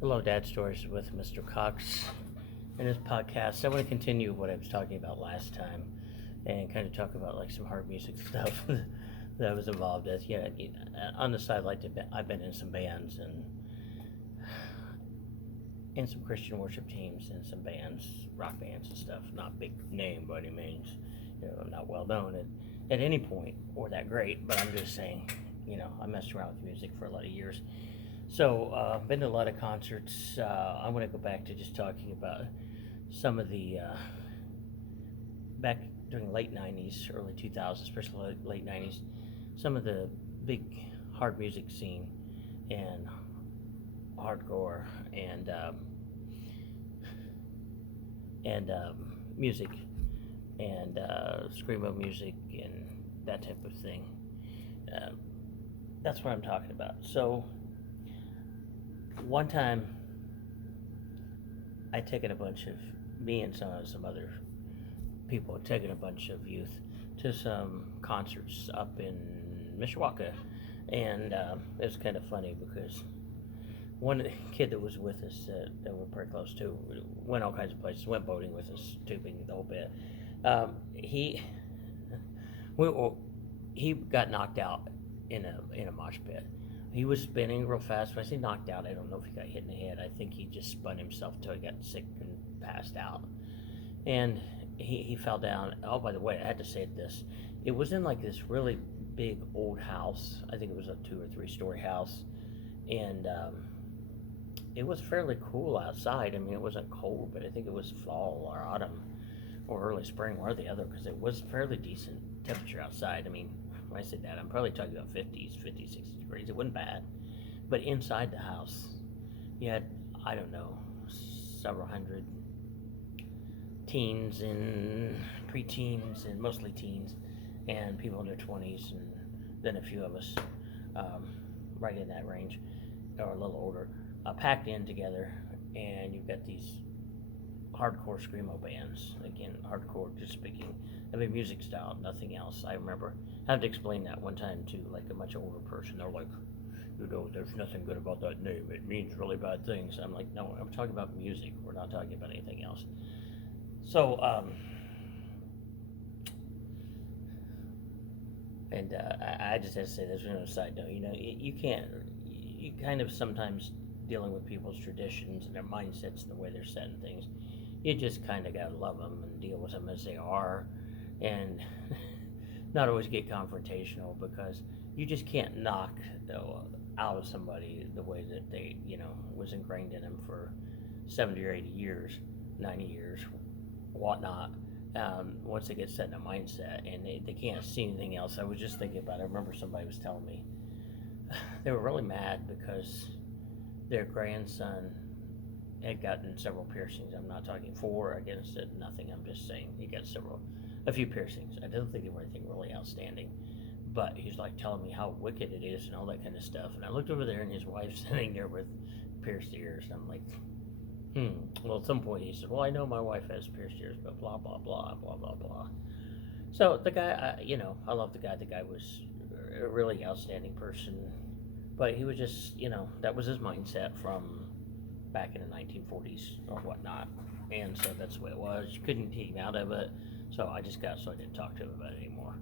Hello, Dad Stories with Mr. Cox. In this podcast, I want to continue what I was talking about last time and kind of talk about like some hard music stuff that I was involved with. Yeah, on the side, I've been in some bands and in some Christian worship teams and some bands, rock bands and stuff. Not big name by any means. I'm not well known at any point or that great, but I'm just saying, I messed around with music for a lot of years. So, been to a lot of concerts. I want to go back to just talking about some of the back during late '90s, early 2000s, especially late '90s. Some of the big hard music scene and hardcore and music and screamo music and that type of thing. Uh, that's what I'm talking about. So one time, I taken a bunch of me and some other people had taken a bunch of youth to some concerts up in Mishawaka, and it was kind of funny because one kid that was with us that we're pretty close to went all kinds of places, went boating with us, tubing the whole bit. He we, he got knocked out in a mosh pit. He was spinning real fast. When I say knocked out, I don't know if he got hit in the head. I think he just spun himself until he got sick and passed out. And he fell down. Oh, by the way, I had to say this. It was in like this really big old house. I think it was a 2 or 3 story house. And it was fairly cool outside. I mean, it wasn't cold, but I think it was fall or autumn or early spring, one or the other, because it was fairly decent temperature outside. I mean, when I say that, I'm probably talking about 50s, 50, 60 degrees. It wasn't bad. But inside the house, you had, I don't know, several hundred teens and preteens and mostly teens and people in their 20s, and then a few of us right in that range or a little older, packed in together. And you've got these hardcore screamo bands. Again, hardcore, just speaking of a music style, nothing else. I remember having to explain that one time to like a much older person. They're like, there's nothing good about that name. It means really bad things. I'm like, no, I'm talking about music. We're not talking about anything else. So, and I just have to say this on a side note. You can't. You kind of sometimes dealing with people's traditions and their mindsets and the way they're setting things. You just kind of gotta love them and deal with them as they are, and not always get confrontational, because you just can't knock out of somebody the way that they, was ingrained in them for 70 or 80 years, 90 years, whatnot. Once they get set in a mindset and they can't see anything else. I was just thinking about it. I remember somebody was telling me they were really mad because their grandson had gotten several piercings. I'm not talking for or against it, nothing. I'm just saying he got a few piercings. I don't think they were anything really outstanding, but he's like telling me how wicked it is and all that kind of stuff. And I looked over there and his wife's sitting there with pierced ears, and I'm like, Well, at some point he said, well, I know my wife has pierced ears, but blah, blah, blah, blah, blah, blah. So the guy, I love the guy. The guy was a really outstanding person, but he was just, that was his mindset from back in the 1940s or whatnot. And so that's the way it was. You couldn't take him out of it. So I didn't talk to him about it anymore.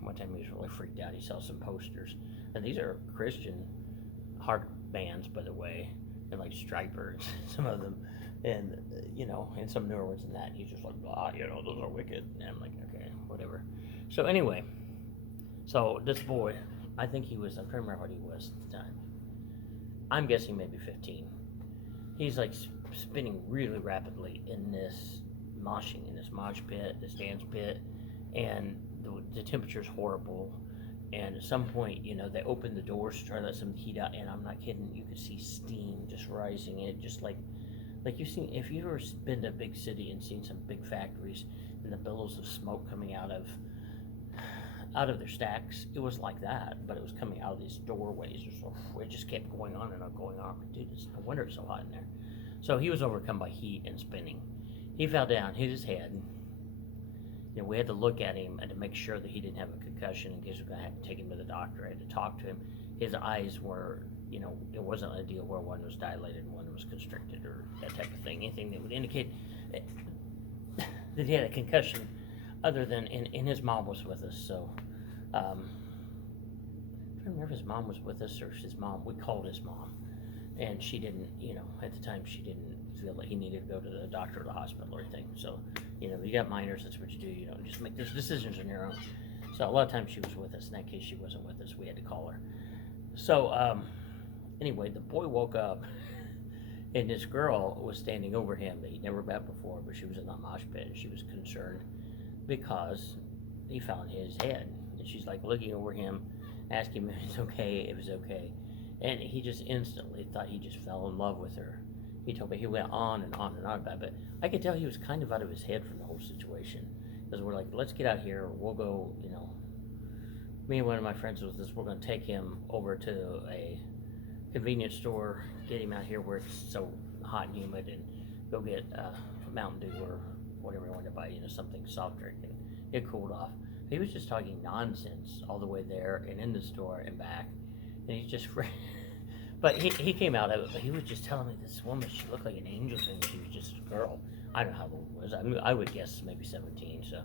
One time he was really freaked out. He saw some posters, and these are Christian hard bands, by the way, and like Stripers, some of them, and and some newer ones than that. And he's just like, blah, those are wicked. And I'm like, okay, whatever. So anyway, this boy, I think he was, I'm trying to remember what he was at the time. I'm guessing maybe 15. He's like spinning really rapidly in this moshing, in this mosh pit, this dance pit, and the temperature's horrible. And at some point, they opened the doors to try to let some heat out, and I'm not kidding, you could see steam just rising. It just like you've seen, if you ever been to a big city and seen some big factories and the billows of smoke coming out of their stacks, it was like that, but it was coming out of these doorways. It just kept going on and on, going on. Dude, no wonder it's so hot in there. So he was overcome by heat and spinning. He fell down, hit his head. We had to look at him and to make sure that he didn't have a concussion in case we were going to have to take him to the doctor. I had to talk to him. His eyes were it wasn't a deal where one was dilated and one was constricted or that type of thing. Anything that would indicate that he had a concussion, other than and his mom was with us. So I don't remember if his mom was with us or his mom. We called his mom, and she didn't. At the time, she didn't feel that he needed to go to the doctor or the hospital or anything. So you got minors. That's what you do. You don't just make those decisions on your own. So a lot of times she was with us. In that case, she wasn't with us. We had to call her. So anyway, the boy woke up, and this girl was standing over him that he'd never met before, but she was in the mosh pit, and she was concerned because he fell on his head. And she's like looking over him, asking him if it's okay, if it's okay. And he just instantly thought he just fell in love with her. He told me he went on and on and on about it, but I could tell he was kind of out of his head from the whole situation. Because we're like, let's get out here, we'll go, me and one of my friends was this, we're going to take him over to a convenience store, get him out here where it's so hot and humid, and go get Mountain Dew or whatever he wanted to buy, something soft drink, and it cooled off. He was just talking nonsense all the way there and in the store and back, and he's just but he came out of it, but he was just telling me this woman, she looked like an angel to him. She was just a girl. I don't know how old it was. I mean, I would guess maybe 17, so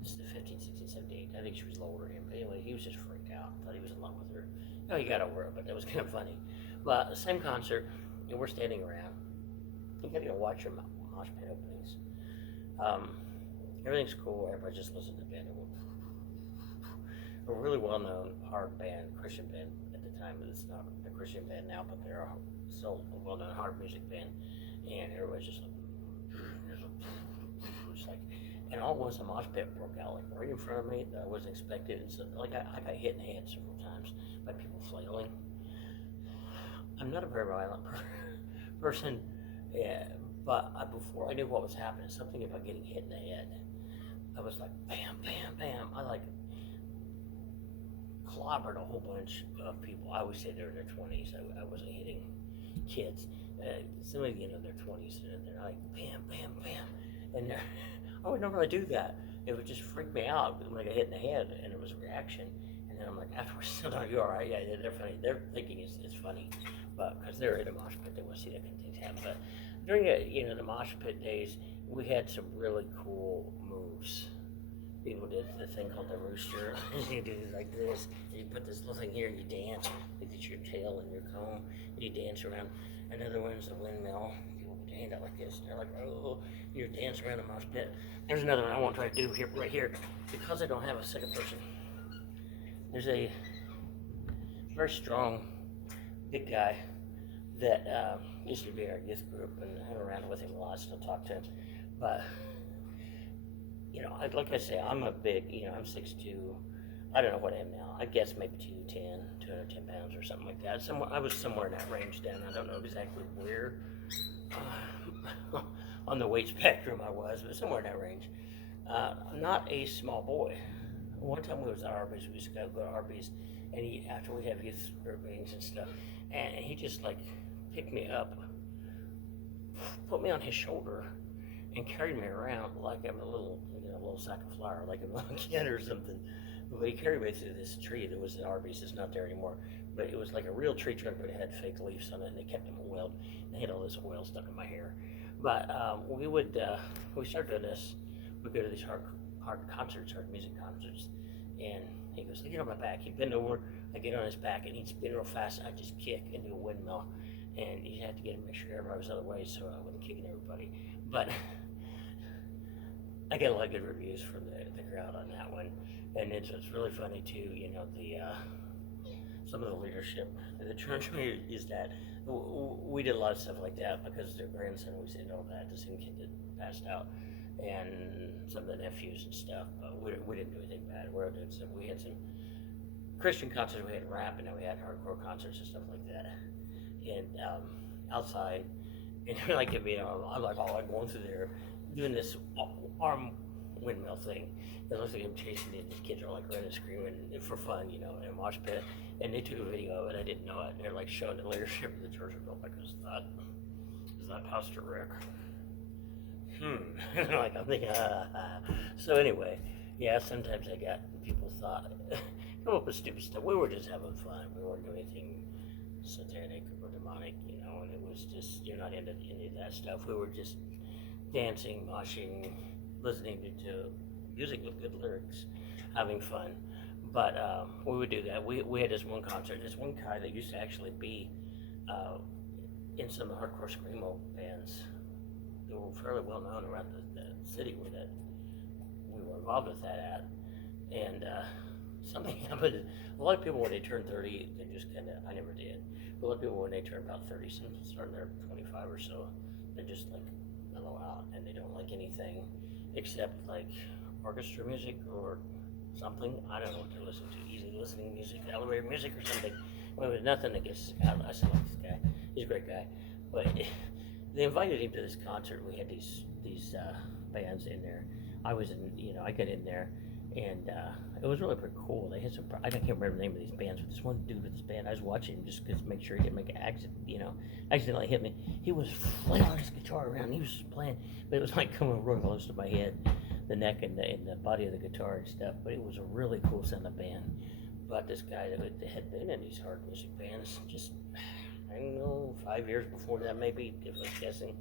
this is 15, 16, 17. I think she was lower than him. But anyway, he was just freaked out. Thought he was in love with her. He got over it, but that was kind of funny. But the same concert, we're standing around. You gotta go watch your mosh pit openings. Everything's cool. Everybody just listens to the band. A really well-known hard band, Christian band at the time. It's not a Christian band now, but they're still a well-known hard music band. And everybody's just like, and all at once a mosh pit broke out, like right in front of me that I wasn't expecting. And so, I got hit in the head several times by people flailing. I'm not a very violent person, but before I knew what was happening, something about getting hit in the head, I was like, bam, bam, bam. I clobbered a whole bunch of people. I always say they're in their 20s. I wasn't hitting kids. Somebody in their 20s, and they're like, bam, bam, bam. And I would never really do that. It would just freak me out when I got hit in the head, and it was a reaction. And then I'm like, afterwards, are you all right? Yeah, they're funny. They're thinking it's funny, but because they're in a mosh pit, they want to see that kind of things happen. But during the mosh pit days, we had some really cool moves. People did the thing called the rooster. You do it like this, and you put this little thing here, and you dance. You get your tail and your comb, and you dance around. Another one's the windmill. People put their hand out like this, and they're like, oh, you dance around the mosh pit. There's another one I won't try to do here, right here, because I don't have a second person. There's a very strong, big guy that used to be in our youth group, and I hang around with him a lot, still talk to him. But like I say, I'm a big, I'm 6'2". I don't know what I am now. I guess maybe 210 pounds or something like that. I was somewhere in that range then. I don't know exactly where on the weight spectrum I was, but somewhere in that range. Not a small boy. One time we was at Arby's. We used to go to Arby's, and after we have youth group meetings and stuff, and he just picked me up, put me on his shoulder, and carried me around like I'm a little sack of flour, like a little kid or something. But he carried me through this tree that was at Arby's. It's not there anymore, but it was like a real tree trunk, but it had fake leaves on it, and they kept them oiled. And they had all this oil stuck in my hair. But we started doing this. We'd go to these hard concerts, hard music concerts, and he goes, get on my back. He'd bend over, I get on his back, and he'd spin real fast, and I'd just kick into a windmill. And you had to make sure everybody was out of the way so I wasn't kicking everybody. But I get a lot of good reviews from the crowd on that one. And it's really funny too, some of the leadership in the church is that we did a lot of stuff like that because their grandson, we said all that, the same kid that passed out, and some of the nephews and stuff, but we didn't do anything bad. We had some Christian concerts, we had rap, and then we had hardcore concerts and stuff like that. And outside, and they're like, I'm like, going through there, doing this arm windmill thing. It looks like I'm chasing it. These kids are running and screaming for fun, in a mosh pit. And they took a video of it. I didn't know it. And they're showing the leadership of the church. I'm like, is that Pastor Rick? I'm thinking, So anyway, yeah, sometimes people thought, come up with stupid stuff. We were just having fun. We weren't doing anything satanic or demonic, and it was just, you're not into any of that stuff. We were just dancing, moshing, listening to music with good lyrics, having fun. But we would do that. We had this one concert, this one guy that used to actually be uh, in some of the hardcore screamo bands that were fairly well known around the city where that we were involved with that at. And something happened. A lot of people, when they turn 30, they just kind of, I never did, but a lot of people, when they turn about 30, some starting there 25 or so, they just like mellow out and they don't like anything except like orchestra music or something. I don't know what they're listening to. Easy listening music, elevator music or something. Well, there was nothing against this guy. I still like this guy. He's a great guy. But they invited him to this concert. We had these bands in there. I was in, I got in there, and it was really pretty cool. They had some, I can't remember the name of these bands, but this one dude with this band, I was watching him just to make sure he didn't make an accident, accidentally hit me. He was flailing his guitar around. He was playing, but it was like coming real close to my head, the neck and the body of the guitar and stuff. But it was a really cool sounding band. But this guy that had been in these hard music bands, just, I don't know, 5 years before that maybe, if I was guessing,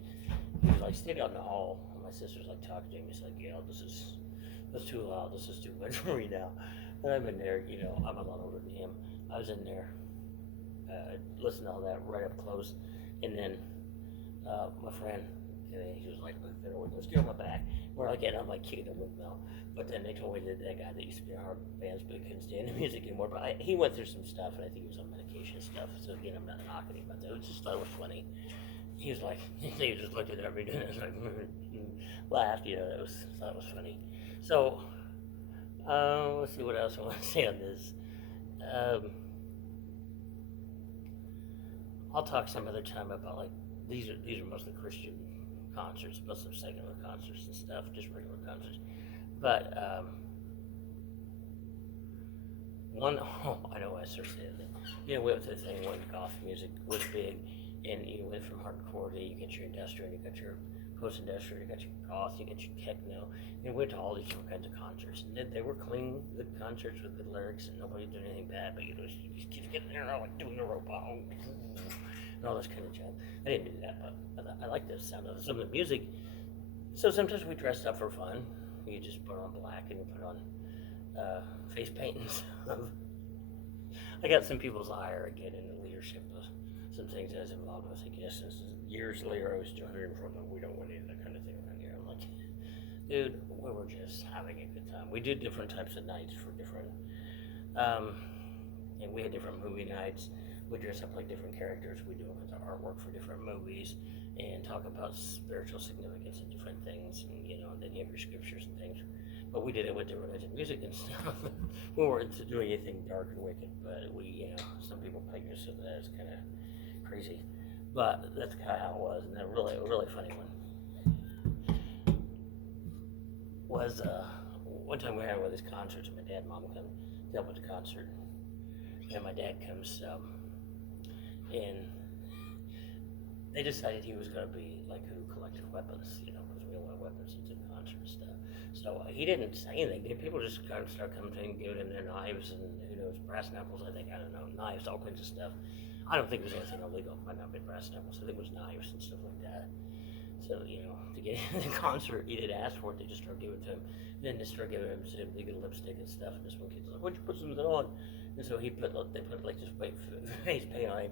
he was like stayed out in the hall. And my sister's like talking to him. He's like, that's too loud. This is too much for me now. And I'm in there, I'm a lot older than him. I was in there listening to all that right up close. And then my friend, he was like, let's get on my back. We're like, and I'm like kicking the windmill. But then they told me that guy that used to be in hard bands but couldn't stand the music anymore. But he went through some stuff, and I think he was on medication and stuff. So again, I'm not knocking him, but it was just, thought it was funny. He was like, he just looked at me and like, laughed, thought it was funny. So, let's see what else I want to say on this. I'll talk some other time about, like, these are mostly Christian concerts, but some secular concerts and stuff, just regular concerts. But I know I sort of said that. We went to the thing when goth music was big, and you went from hardcore to, you get your industrial, you got your post-industrial, you got your goth, you got your techno, and we went to all these different kinds of concerts. And they were clean, good concerts with good lyrics, and nobody did anything bad, but these kids getting there and all like doing the robot and all this kind of junk. I didn't do that, but I like the sound of some of the music. So sometimes we dressed up for fun. You just put on black and you put on face paint and stuff. I got some people's ire again in the leadership of some things I was involved with. I guess years later I was hearing from them, we don't want any of that kind of thing around here. I'm like, dude, we were just having a good time. We did different types of nights for different, and we had different movie nights. We dress up like different characters. We do all kinds of artwork for different movies and talk about spiritual significance and different things, and then you have your scriptures and things. But we did it with different kinds of music and stuff. We weren't doing anything dark and wicked, but some people pegged us as that. It's kind of crazy, but that's kind of how it was. And a really funny one was one time we had one of these concerts, and my dad and mom come to help with the concert, and my dad comes and they decided he was going to be like who collected weapons, because we all had weapons into the concert and stuff. So he didn't say anything. People just kind of started coming to him, giving him their knives and brass knuckles. I don't know, knives, all kinds of stuff. I don't think it was anything illegal. It might not be brass knuckles. I think it was knives and stuff like that. So to get in the concert, he didn't ask for it. They just started giving it to him. And then they started giving him some lipstick and stuff. And this one kid's like, "Why'd you put something on?" And so they put like this face paint on him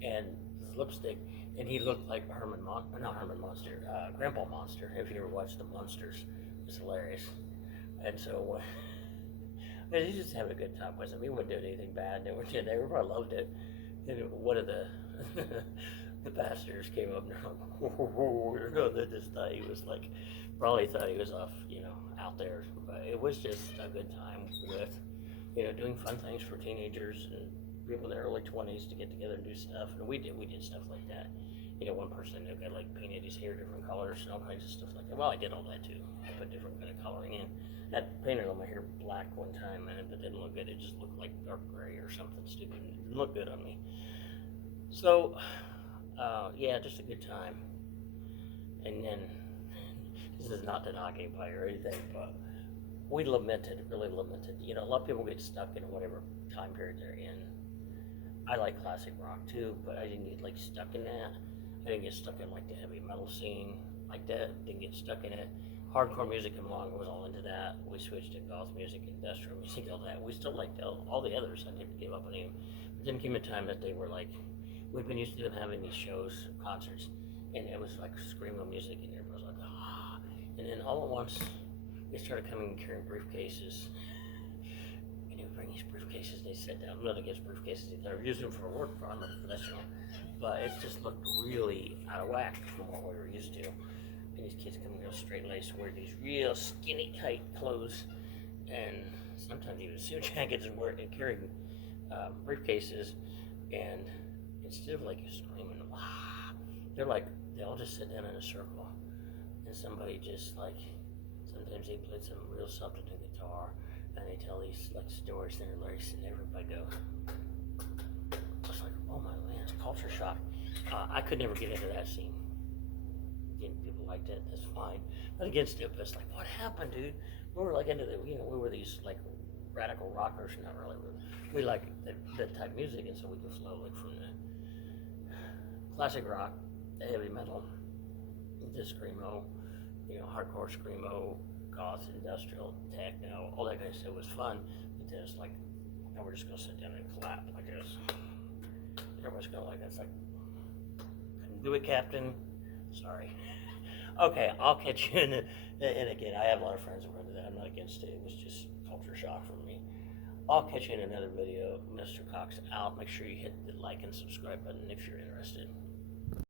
and this lipstick. And he looked like Grandpa Monster. If you ever watched The Monsters, it's hilarious. And so, he's just having a good time with him. He wouldn't do anything bad. They probably loved it. And one of the the pastors came up and they just thought he was like, probably thought he was off, out there. But it was just a good time with, doing fun things for teenagers and people in their early 20s to get together and do stuff. And we did stuff like that. One person I knew got like painted his hair different colors and all kinds of stuff like that. Well, I did all that too. I put different kind of coloring in. I painted on my hair black one time, and it didn't look good. It just looked like dark gray or something stupid. It didn't look good on me. So, just a good time. And then, this is not to knock anybody or anything, but we really lamented. A lot of people get stuck in whatever time period they're in. I like classic rock too, but I didn't get like stuck in that. I didn't get stuck in like the heavy metal scene like that. Didn't get stuck in it. Hardcore music came along. I was all into that. We switched to goth music, industrial music, all that. We still liked all the others. I didn't give up on them. But then came a time that they were like, we've been used to them having these shows, concerts, and it was like screamo music, and everybody was like, ah. And then all at once, they started coming and carrying briefcases. And they would bring these briefcases. They sat down. Nothing against briefcases. They were using them for work. I'm not a professional, but it just looked really out of whack from what we were used to. And these kids come real straight laced, wear these real skinny tight clothes, and sometimes even suit jackets, and carrying briefcases. And instead of like screaming, ah, they all just sit down in a circle, and somebody just like, sometimes they play some real subtle guitar, and they tell these like stories that are lyrics, and everybody goes. It's like, oh my man, it's culture shock. I could never get into that scene. Again, people liked it, that's fine. Not against it, but it's like, what happened, dude? We were like into the, we were these like radical rockers, not really. We like that type of music, and so we could flow like from the classic rock, the heavy metal, the screamo, hardcore screamo, goth, industrial, techno, all that kind of stuff was fun. But then it's like, now we're just gonna sit down and clap like this. Everybody's going like that's like, couldn't do it, Captain. Sorry. Okay, I'll catch you in and again, I have a lot of friends who are into that. I'm not against it. It was just culture shock for me. I'll catch you in another video. Mr. Cox out. Make sure you hit the like and subscribe button if you're interested.